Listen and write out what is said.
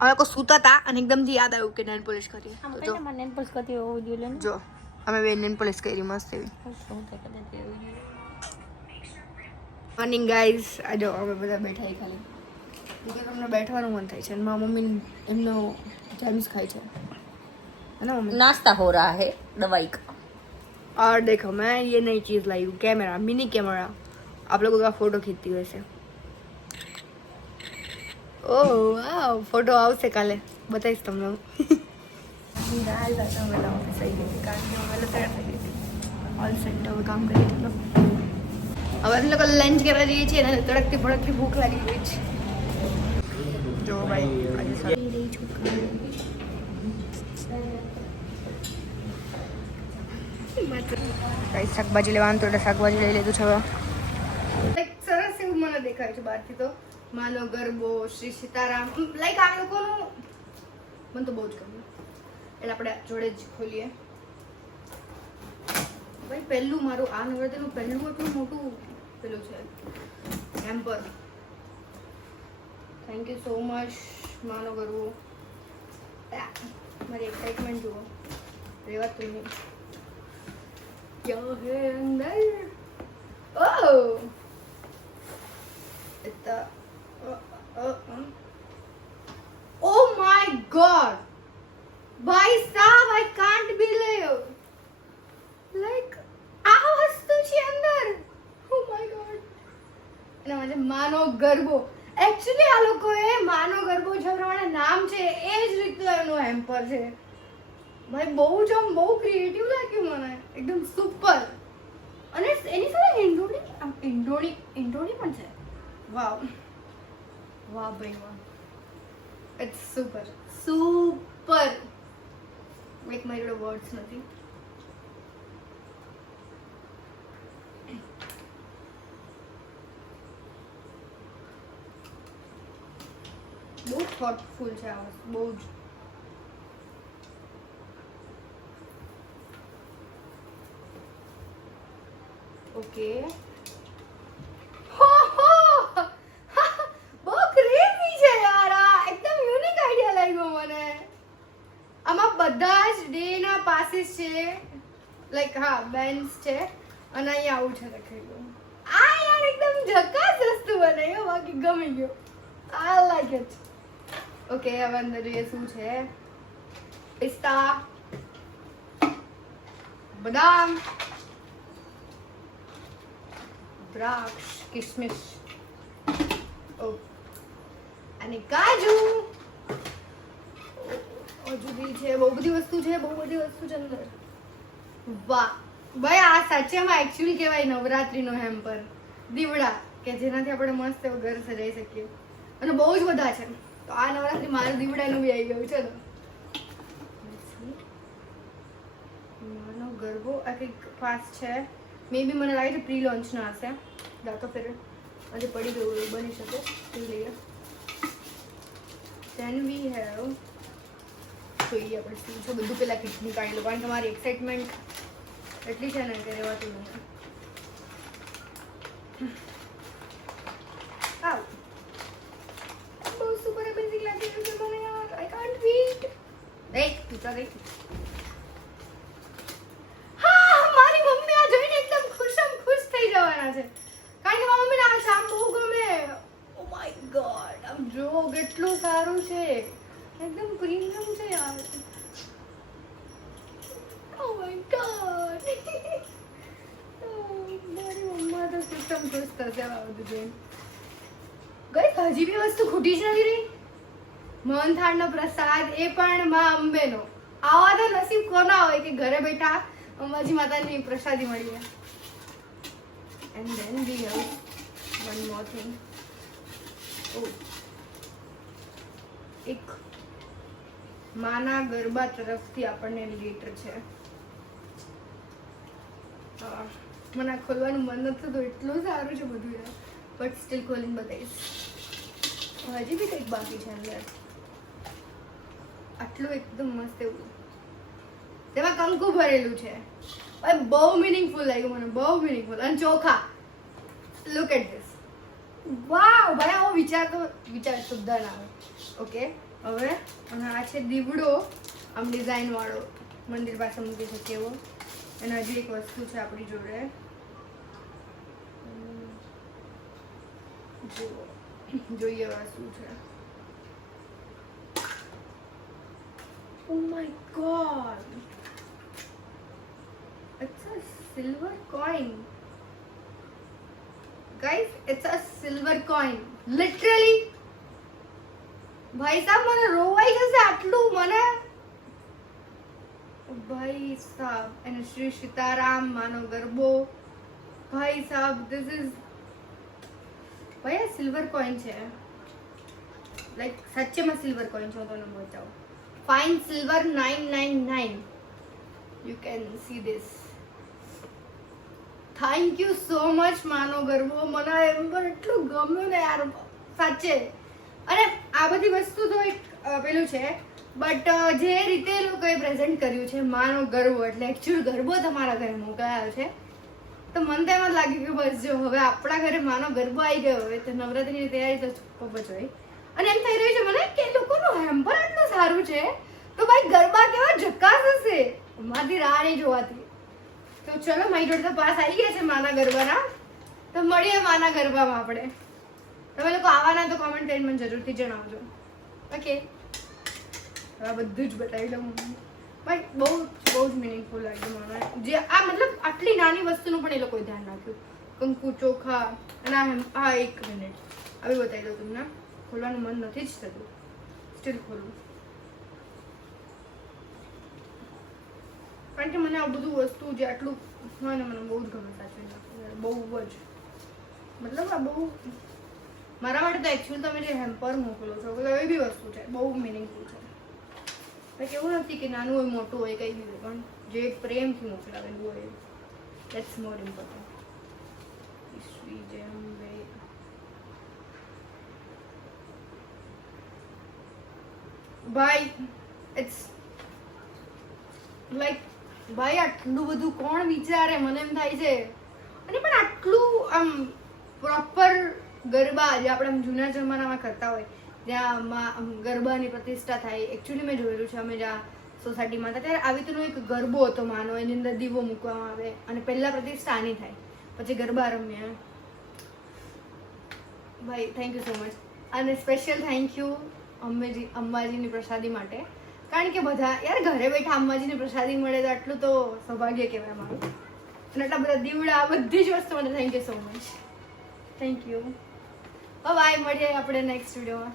અમે લોકો સૂતા હતા અને એકદમથી યાદ આવ્યું કે નેલ પોલિશ કરીએ. તો નેલ પોલિશ કરતી એવો વિડિયો લેને. જો અમે બે નેલ પોલિશ કરી મસ્ત એવી. Morning guys. આ જો અમે બધા બેઠા ખાલી. બીજું તમને બેઠવાનું મન થાય છે અને મારા મમ્મી એમનો જેમ્સ ખાય છે. है ना मम्मी? नाश्ता हो रहा है दवाई का. और देखो मैं ये नई चीज़ लाई हूँ, कैमरा, मिनी कैमरा. आप लोगों का फोटो खींचती वैसे. ओह वाह, फोटो આવશે કાલે બતાવીશ તમને. ઓલ સેટ હવે કામ કરી ચલો. હવે અમે લોકો લંચ કરવા જઈએ છીએ અને તડકતી ભડકતી ભૂખ લાગી ગઈ છે. જો ભાઈ આજે સારી રહી છું. કઈ શાકભાજી લેવાનું તો એટલે શાકભાજી લઈ લીધું છે હવે. લાઈક સરસ એવું મને દેખાય છે બહારથી તો. માનો ગરબો, શ્રી સીતારામ, લાઈક આ લોકોનું મને તો બહુ જ ગમે. એટલે આપણે જોડે જ ખોલીએ. ભાઈ પહેલું મારું આ નવરાત્રીનું પહેલું એટલું મોટું પેલું છે hamper. Thank you so much માનો ગરબો. મારી એક્સાઇટમેન્ટ જુઓ. રેવાતું નહીં. क्या है अंदर? Oh, इतना oh my god, भाई साहब, I can't believe, like આ વસ્તુ છે અંદર. Oh my god. એના માટે માનો ગરબો. એકચ્યુઅલી આ લોકોએ માનો ગરબો જે પ્રમાણે નામ છે એ જ રીતનું એનું હેમ્પર છે. ભાઈ બહુ જ આમ બહુ ક્રિએટિવ લાગ્યું મને. એકદમ સુપર. અને એની સાથે ઇન્ડોળી પણ છે. વાવ વાહ ભાઈ વાહ. It's super super. એક મારી જોડે વર્ડ્સ નથી. બહુ થોટફુલ છે આ વસ્તુ. બહુ જ. ओके. બહુ ક્રેઝી છે યાર. આ એકદમ યુનિક આઈડિયા લાગ્યો મને. આમાં બધા જ ડે ના પાસીસ છે. લાઈક હા બેન્સ છે અને અહીંયા આવું છે લખેલું. આ યાર એકદમ ઝકાસ વસ્તુ બનાવ્યો. બાકી ગમી ગયો. I like it. ઓકે હવે અંદર જોઈએ શું છે. પિસ્તા, બદામ, દ્રાક્ષ, કિશમિશ અને કાજુ. હજુ બી છે બહુ બધી વસ્તુ છે. બહુ બધી વસ્તુ છે અંદર. વાહ ભાઈ આ સાચેમાં એકચ્યુઅલી કહેવાય નવરાત્રીનો હેમ્પર. દીવડા કે જેનાથી આપણે મસ્ત એવું ઘર સજાઈ શકીએ. અને બહુ જ બધા છે. તો આ નવરાત્રી મારું દીવડાનું બી આવી ગયું છે ને. માનો ગરબો આ કંઈક પાસ છે. મે બી મને લાગે છે પ્રી લોન્ચ ના હશે. તો ફિર આજે પડી ગયું એવું બની શકે. પી લઈએ. ધેન વી હેવ જોઈએ આપણે શું છે બધું. પેલા કિટની કાઢી લો કારણ કે તમારી એક્સાઇટમેન્ટ એટલી છે ને કે રહેવાતું નથી. આવ બહુ સુપર અમેઝિંગ લાગી રહ્યું છે મને યાર. I can't wait. દેખ તું ચા ગઈ. કેટલું સારું છે. એકદમ પ્રીમિયમ છે યાર. Oh my God. મારી મમ્મા તો સિસ્ટમ ખુશ થશે આ બધું જોઈને. ગઈ હજી બી વસ્તુ ખૂટી જ નથી રહી. મોહનથાળનો પ્રસાદ એ પણ મા અંબેનો. આવા તો નસીબ કોના હોય કે ઘરે બેઠા અંબાજી માતાની પ્રસાદી મળી જાય. And then we have one more thing. ઓ એક માના ગરબા તરફથી આપણને લેટર છે. મને ખોલવાનું મન નથી તો એટલું સારું છે બધું યાર. બટ સ્ટીલ ખોલીને બતાવીશ. હજી બી કંઈક બાકી છે અંદર. આટલું એકદમ મસ્ત એવું. તેમાં કંકુ ભરેલું છે. બહુ મિનિંગફુલ લાગ્યું મને. બહુ મિનિંગફુલ. અને ચોખા. Look at this. વાવ ભાઈ આવો વિચાર શુદ્ધ ના આવે. ઓકે હવે અને આ છે દીવડો, આમ ડિઝાઇન વાળો, મંદિર પાસે મૂકી શકીએ એવો. અને હજી એક વસ્તુ છે આપણી જોડે, જોઈએ શું છે. Oh my God, it's a silver coin. Guys, it's a silver coin. Literally. ભાઈ સાહેબ મને રોવાઈ જશે આટલું મને. ભાઈ સાહેબ, અને શ્રી સીતારામ માનો ગરબો. ભાઈ સાહેબ, this is ભાઈ આ સિલ્વર કોઈન છે, લાઈક સચ્ચેમાં સિલ્વર કોઈન છે. હું તમને બતાવું. Fine silver 999. You can see this. Thank you so much માનો ગરબો. મને એમ પણ એટલું ગમ્યું ને યાર, સાચે. અને આ બધી વસ્તુ તો એક પેલું છે, બટ જે રીતે એ લોકોએ પ્રેઝન્ટ કર્યું છે માનો ગરબો, એટલે એકચ્યુઅલ ગરબો તમારા ઘરે મોકલાયો છે, તો મને તો એમ જ લાગ્યું કે બસ જો હવે આપણા ઘરે માનો ગરબો આવી ગયો હોય તો નવરાત્રીની તૈયારી તો ખૂબ જ હોય. અને એમ થઈ રહ્યું છે મને કે લોકોનું હેમ્પર આટલું સારું છે તો ભાઈ ગરબા કેવા ઝકાસ હશે, મારી રાહ નહીં જોવાતી. તો ચલો, મારી જોડે તો પાસ આવી ગયા છે માના ગરબાના, તો મળીએ માના ગરબામાં આપણે. તમે લોકો આવવાના તો કોમેન્ટ કરીને મને જરૂરથી જણાવજો. ઓકે, હવે બધું જ બતાવી લઉં. બટ બહુ જ મિનિંગફુલ લાગ્યું મને. જે આ મતલબ આટલી નાની વસ્તુનું પણ એ લોકોએ ધ્યાન રાખ્યું. કંકુ, ચોખા અને આ 1 મિનિટ આવી બતાવી દઉં તમને. ખોલવાનું મન નથી જ થતું, સ્ટીલ ખોલવું, કારણ કે મને આ બધું વસ્તુ જે આટલું હોય ને મને બહુ જ ગમે. સાચું બહુ જ, મતલબ આ બહુ મારા માટે તો એકચ્યુઅલ તમે જે હેમ્પર મોકલો છો એ બી વસ્તુ છે, બહુ મિનિંગફુલ છે. કંઈક એવું નથી કે નાનું હોય મોટું હોય કંઈ બી હોય, પણ જે પ્રેમથી મોકલાવેલું હોય દેટ્સ મોર ઇમ્પોર્ટન્ટ. શ્રી જેમ ભાઈ, ઇટ્સ લાઈક ભાઈ આટલું બધું કોણ વિચારે, મને એમ થાય છે. અને પણ આટલું આમ પ્રોપર ગરબા જે આપણે જૂના જમાનામાં કરતા હોય, જ્યાં ગરબાની પ્રતિષ્ઠા થાય. એકચ્યુઅલી મેં જોયેલું છે, અમે જ્યાં સોસાયટીમાં હતા ત્યારે આવી રીતનો એક ગરબો હતો માનો, એની અંદર દીવો મૂકવામાં આવે અને પહેલા પ્રતિષ્ઠા આની થાય, પછી ગરબા રમ્યા. ભાઈ થેન્ક યુ સો મચ. અને સ્પેશિયલ થેન્ક યુ અંબાજીની પ્રસાદી માટે, કારણ કે બધા યાર ઘરે બેઠા અંબાજીની પ્રસાદી મળે તો આટલું તો સૌભાગ્ય કહેવાય મારું. અને આટલા બધા દીવડા, બધી જ વસ્તુ માટે thank you so much. Thank you. Bye, મળીએ આપણે નેક્સ્ટ વિડીયોમાં.